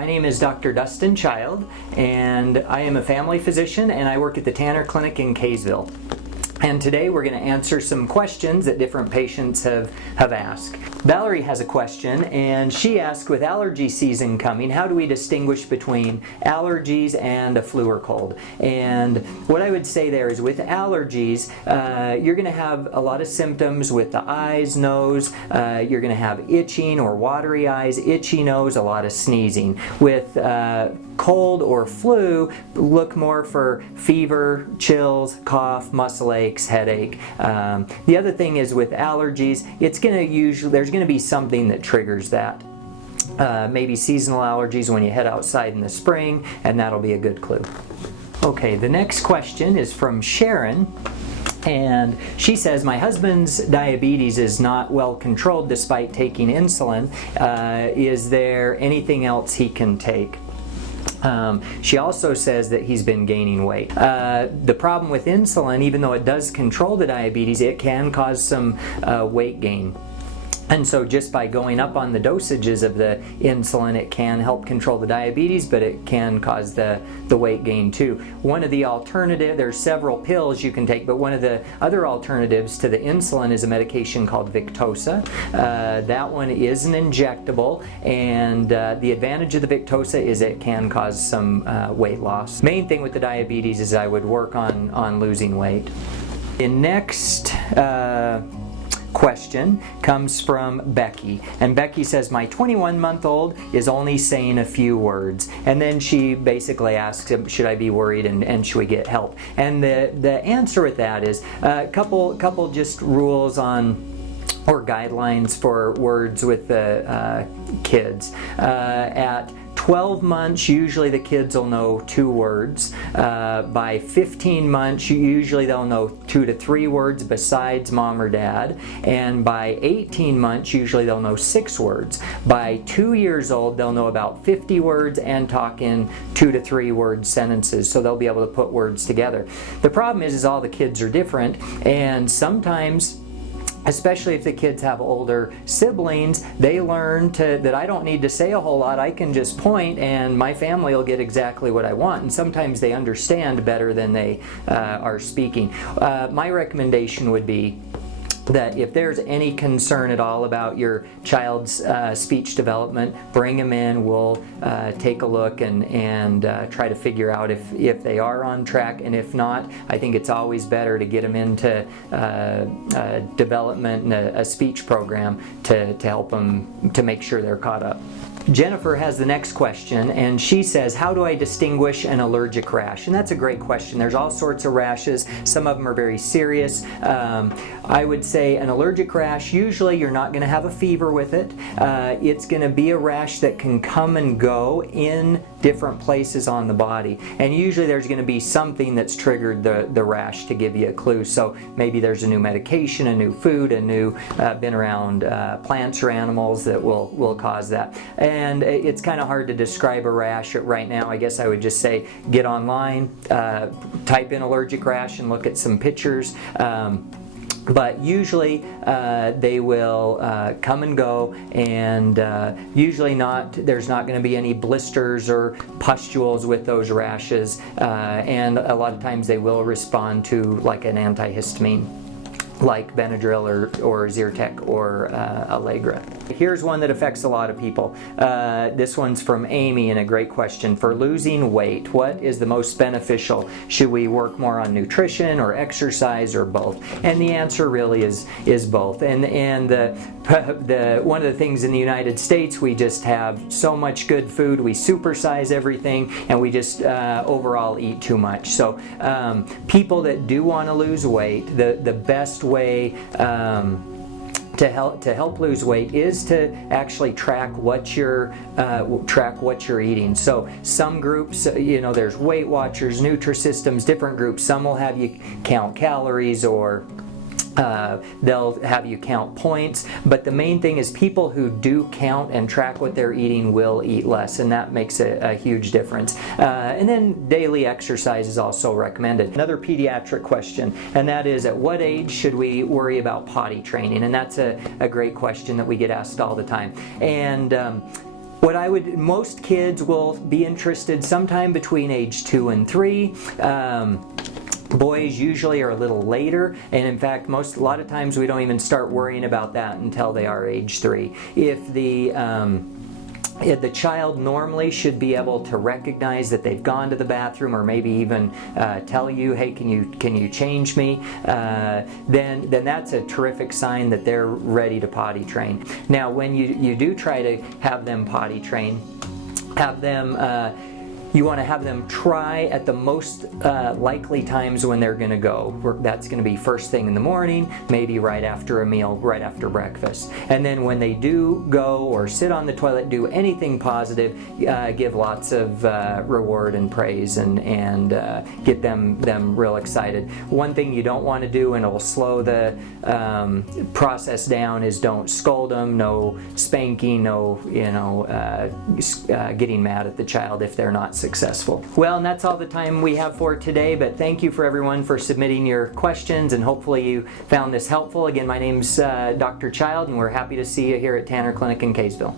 my name is Dr. Dustin Child, and I am a family physician, and I work at the Tanner Clinic in Kaysville. And today we're going to answer some questions that different patients have asked. Valerie has a question, and she asked, with allergy season coming, how do we distinguish between allergies and a flu or cold? And what I would say there is with allergies, you're going to have a lot of symptoms with the eyes, nose, you're going to have itching or watery eyes, itchy nose, a lot of sneezing. With cold or flu, look more for fever, chills, cough, muscle aches, headache. The other thing is with allergies, there's going to be something that triggers that. Maybe seasonal allergies when you head outside in the spring, and that'll be a good clue. Okay, the next question is from Sharon. And she says, my husband's diabetes is not well controlled despite taking insulin. Is there anything else he can take? She also says that he's been gaining weight. The problem with insulin, even though it does control the diabetes, it can cause some weight gain. And so just by going up on the dosages of the insulin, it can help control the diabetes, but it can cause the weight gain too. One of the alternatives, there's several pills you can take, but one of the other alternatives to the insulin is a medication called Victoza. That one is an injectable, and the advantage of the Victoza is it can cause some weight loss. Main thing with the diabetes is I would work on losing weight. The next question comes from Becky, and Becky says, my 21-month-old is only saying a few words, and then she basically asks him, should I be worried and should we get help? And the answer with that is a couple just rules on or guidelines for words with the kids. At 12 months, usually the kids will know 2 words. By 15 months, usually they'll know 2 to 3 words besides mom or dad. And by 18 months, usually they'll know 6 words. By 2 years old, they'll know about 50 words and talk in 2 to 3 word sentences, so they'll be able to put words together. The problem is all the kids are different, and sometimes, especially if the kids have older siblings, they learn that I don't need to say a whole lot, I can just point and my family will get exactly what I want. And sometimes they understand better than they are speaking. My recommendation would be that if there's any concern at all about your child's speech development, bring them in. We'll take a look and try to figure out if they are on track, and if not, I think it's always better to get them into development and a speech program to help them to make sure they're caught up. Jennifer has the next question, and she says, how do I distinguish an allergic rash? And that's a great question. There's all sorts of rashes. Some of them are very serious. I would say an allergic rash, usually you're not going to have a fever with it. It's going to be a rash that can come and go in different places on the body. And usually there's going to be something that's triggered the rash to give you a clue. So maybe there's a new medication, a new food, a new been around plants or animals that will cause that. And it's kind of hard to describe a rash right now. I guess I would just say get online, type in allergic rash and look at some pictures. But usually they will come and go, and usually there's not going to be any blisters or pustules with those rashes, and a lot of times they will respond to like an antihistamine like Benadryl or Zyrtec or Allegra. Here's one that affects a lot of people. This one's from Amy, and a great question. For losing weight, what is the most beneficial? Should we work more on nutrition or exercise or both? And the answer really is both. And one of the things in the United States, we just have so much good food, we supersize everything, and we just overall eat too much. So people that do want to lose weight, the best way to help lose weight is to actually track what you're eating. So some groups, there's Weight Watchers, Nutrisystems, different groups. Some will have you count calories, or they'll have you count points, but the main thing is people who do count and track what they're eating will eat less, and that makes a huge difference. And then daily exercise is also recommended. Another pediatric question, and that is, at what age should we worry about potty training? And that's a great question that we get asked all the time. And Most kids will be interested sometime between age 2 and 3. Boys usually are a little later, and in fact a lot of times we don't even start worrying about that until they are age 3. If the child normally should be able to recognize that they've gone to the bathroom, or maybe even tell you, hey, can you change me? Then that's a terrific sign that they're ready to potty train. Now, when you do try to have them potty train, you want to have them try at the most likely times when they're going to go. That's going to be first thing in the morning, maybe right after a meal, right after breakfast. And then when they do go or sit on the toilet, do anything positive, give lots of reward and praise, and get them real excited. One thing you don't want to do, and it will slow the process down, is don't scold them. No spanking, no getting mad at the child if they're not successful. Well, and that's all the time we have for today, but thank you for everyone for submitting your questions, and hopefully you found this helpful. Again, my name's Dr. Child, and we're happy to see you here at Tanner Clinic in Kaysville.